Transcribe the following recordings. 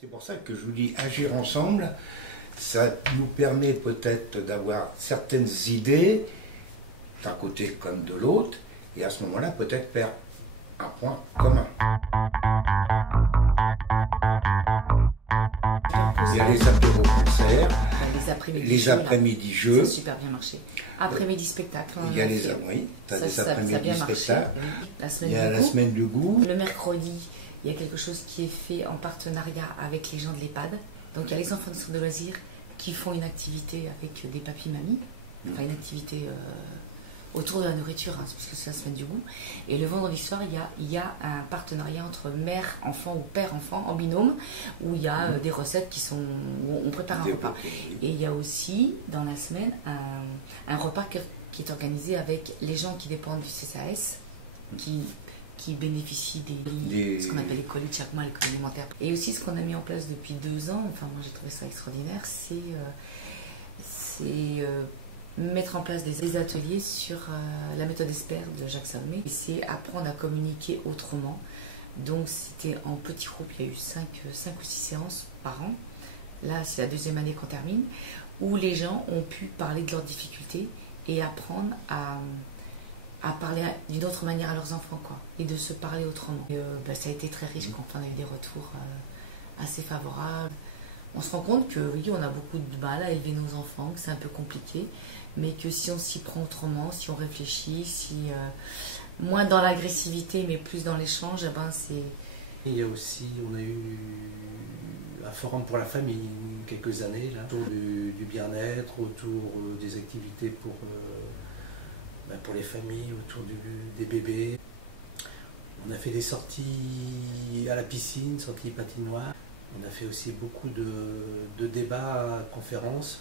C'est pour ça que je vous dis, agir ensemble, ça nous permet peut-être d'avoir certaines idées, d'un côté comme de l'autre, et à ce moment-là, peut-être faire un point commun. Il y a les apéros-concerts, les après-midi jeux. Ça a super bien marché. Après-midi spectacle. Il y a les après-midi spectacles. Il y a la semaine du goût. Le mercredi, il y a quelque chose qui est fait en partenariat avec les gens de l'EHPAD. Donc il y a les enfants de centre de loisirs qui font une activité avec des papis-mamies. Enfin une activité autour de la nourriture, hein, puisque c'est la semaine du goût. Et le vendredi soir, il y a un partenariat entre mère-enfant ou père-enfant en binôme, où il y a des recettes où on prépare un repas. Et il y a aussi, dans la semaine, un repas qui est organisé avec les gens qui dépendent du CCAS, qui bénéficient ce qu'on appelle les colis de chaque mois, les colis alimentaires. Et aussi, ce qu'on a mis en place depuis 2 ans, enfin moi j'ai trouvé ça extraordinaire, c'est mettre en place des ateliers sur la méthode ESPER de Jacques Salomé. Et c'est apprendre à communiquer autrement. Donc c'était en petits groupes, il y a eu 5 ou 6 séances par an. Là c'est la 2e année qu'on termine, où les gens ont pu parler de leurs difficultés et apprendre à parler d'une autre manière à leurs enfants, quoi, et de se parler autrement. Et, ça a été très riche quand on a eu des retours assez favorables. On se rend compte que oui, on a beaucoup de mal à élever nos enfants, que c'est un peu compliqué, mais que si on s'y prend autrement, si on réfléchit, moins dans l'agressivité, mais plus dans l'échange, c'est... Il y a aussi, on a eu un forum pour la famille quelques années, là, autour du bien-être, autour des activités pour les familles, autour des bébés. On a fait des sorties à la piscine, sorties patinoires. On a fait aussi beaucoup de débats, conférences,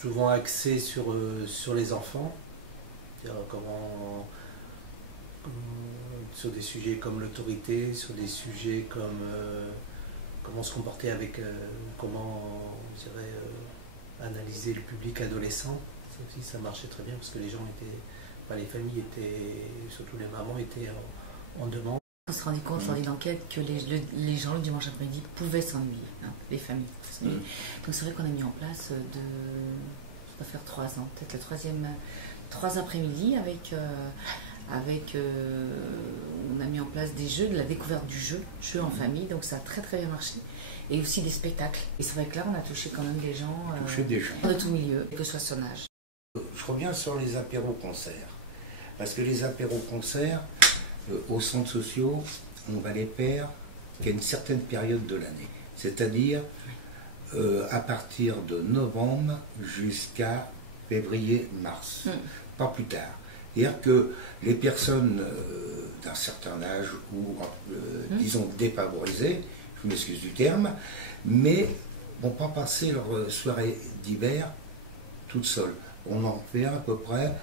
souvent axés sur les enfants, sur des sujets comme l'autorité, sur des sujets comme comment se comporter avec, analyser le public adolescent. Ça aussi, ça marchait très bien parce que les familles étaient, surtout les mamans, étaient en demande. On se rendait compte lors d'une enquête que les gens le dimanche après-midi pouvaient s'ennuyer, hein, les familles. Donc c'est vrai qu'on a mis en place ça va faire 3 ans, peut-être le 3 après-midi on a mis en place des jeux, de la découverte du jeu en famille, donc ça a très très bien marché. Et aussi des spectacles. Et c'est vrai que là on a touché quand même des gens de tout milieu, que ce soit son âge. Je reviens sur les apéros-concerts. Parce que les apéros-concerts, aux centres sociaux, on va les faire qu'à une certaine période de l'année. C'est-à-dire à partir de novembre jusqu'à février-mars. Pas plus tard. C'est-à-dire que les personnes d'un certain âge ou, disons, défavorisées, je m'excuse du terme, mais vont pas passer leur soirée d'hiver toutes seules. On en fait à peu près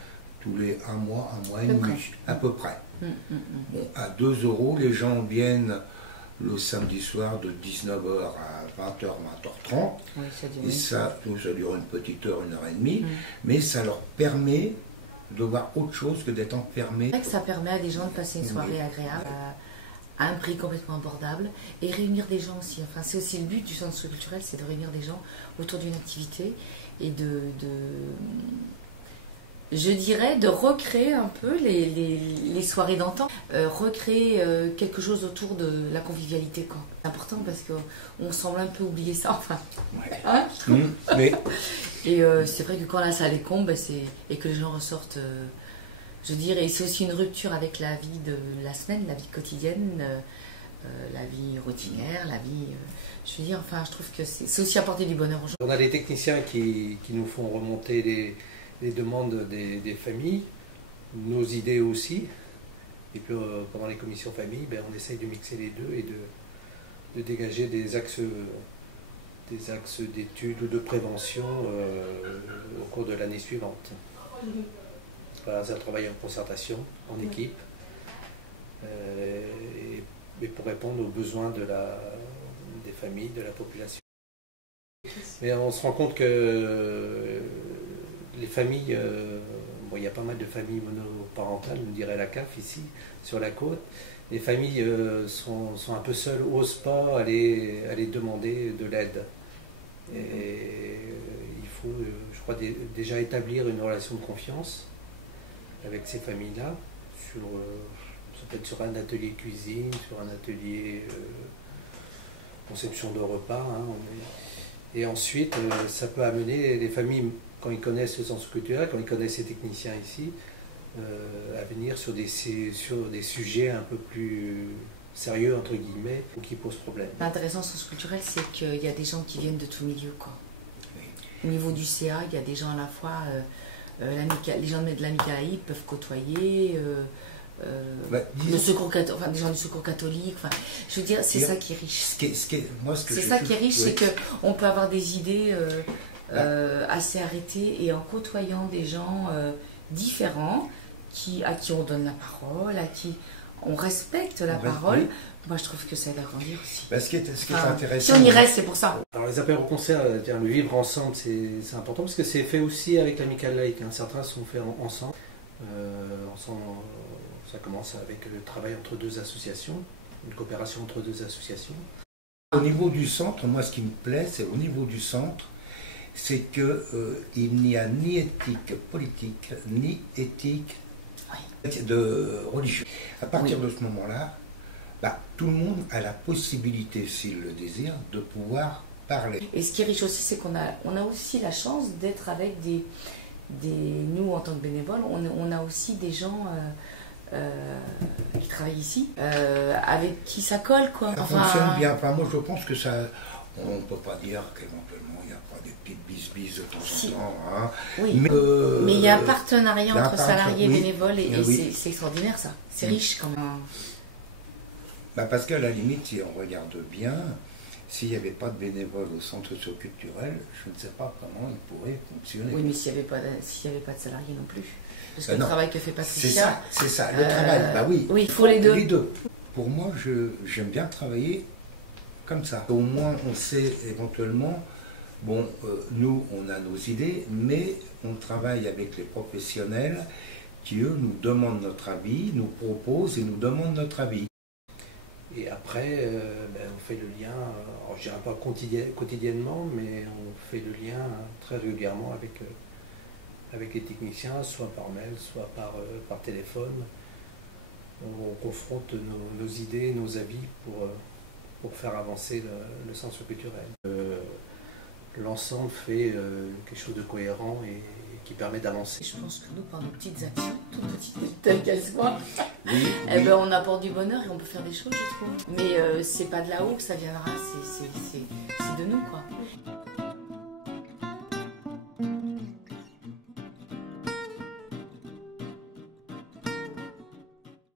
tous les 1 mois et demi, à peu près. Bon, à 2 €, les gens viennent le samedi soir de 19h à 20h, 20h30. Oui, et ça dure une petite heure, 1h30, mais ça leur permet de voir autre chose que d'être enfermé. C'est vrai que ça permet à des gens de passer une soirée agréable, à un prix complètement abordable, et réunir des gens aussi. Enfin, c'est aussi le but du centre culturel, c'est de réunir des gens autour d'une activité et je dirais, de recréer un peu les soirées d'antan, recréer quelque chose autour de la convivialité, quoi. C'est important parce qu'on semble un peu oublier ça, enfin. Ouais. Hein Mais... Et c'est vrai que quand la salle est comble, et que les gens ressortent, je dirais, et c'est aussi une rupture avec la vie de la semaine, la vie quotidienne, la vie routinière, la vie... je veux dire, enfin, je trouve que c'est aussi apporter du bonheur aux gens. On a des techniciens qui nous font remonter les demandes des familles, nos idées aussi. Et puis pendant les commissions famille, on essaye de mixer les deux et de dégager des axes d'études ou de prévention au cours de l'année suivante. Voilà, c'est un travail en concertation, en équipe, et pour répondre aux besoins des familles, de la population. Mais on se rend compte que les familles, Bon, il y a pas mal de familles monoparentales, nous dirait la CAF ici, sur la côte. Les familles sont un peu seules, n'osent pas aller demander de l'aide. Et il faut, je crois, déjà établir une relation de confiance avec ces familles-là, ça peut être sur un atelier cuisine, sur un atelier conception de repas. Hein, et ensuite, ça peut amener les familles, quand ils connaissent le centre culturel, quand ils connaissent les techniciens ici, à venir sur des sujets un peu plus sérieux, entre guillemets, ou qui posent problème. L'intéressant sur ce culturel, c'est qu'il y a des gens qui viennent de tout milieu, quoi. Oui. Au niveau du CA, il y a des gens à la fois, les gens de l'Amicalaïde peuvent côtoyer, le secours, enfin, des gens du secours catholique, enfin, je veux dire, c'est ça qui est riche. C'est ça qui est riche, c'est qu'on peut avoir des idées assez arrêtées, et en côtoyant des gens différents, à qui on donne la parole, à qui on respecte la parole. Oui. Moi, je trouve que ça aide à grandir aussi. Ce qui est intéressant. Si on y reste, c'est pour ça. Alors, les apéros-concerts, le vivre ensemble, c'est important parce que c'est fait aussi avec l'Amicale laïque. Hein. Certains sont faits ensemble. Ça commence avec le travail entre deux associations, une coopération entre deux associations. Au niveau du centre, moi, ce qui me plaît, c'est au niveau du centre, c'est qu'il n'y a ni éthique politique, ni éthique de religieux. À partir de ce moment-là, tout le monde a la possibilité, s'il le désire, de pouvoir parler. Et ce qui est riche aussi, c'est qu'on a aussi la chance d'être avec nous en tant que bénévoles, on a aussi des gens qui travaillent ici, avec qui ça colle, quoi. Ça fonctionne bien. Enfin, moi, je pense que ça, on ne peut pas dire qu'éventuellement il n'y a pas des petites bises de temps en temps. Hein. Oui. Mais il y a un partenariat entre salariés et bénévoles, et c'est extraordinaire, ça. C'est riche quand même. Parce qu'à la limite, si on regarde bien, s'il n'y avait pas de bénévoles au centre socio-culturel, je ne sais pas comment il pourrait fonctionner. Oui, mais s'il n'y avait pas de salariés non plus. Parce que le travail que fait Patricia... C'est ça, le travail, oui. Oui, il faut les deux. Les deux. Pour moi, j'aime bien travailler comme ça. Au moins, on sait éventuellement, nous, on a nos idées, mais on travaille avec les professionnels qui, eux, nous demandent notre avis, nous proposent et nous demandent notre avis. Et après, on fait le lien, alors je dirais pas quotidiennement, mais on fait le lien très régulièrement avec les techniciens, soit par mail, soit par téléphone. On confronte nos idées, nos avis pour faire avancer le centre culturel. L'ensemble fait quelque chose de cohérent et qui permet d'avancer. Je pense que nous, par nos petites actions, toutes petites telles qu'elles soient, on apporte du bonheur et on peut faire des choses, je trouve. Mais c'est pas de là-haut que ça viendra, c'est de nous, quoi.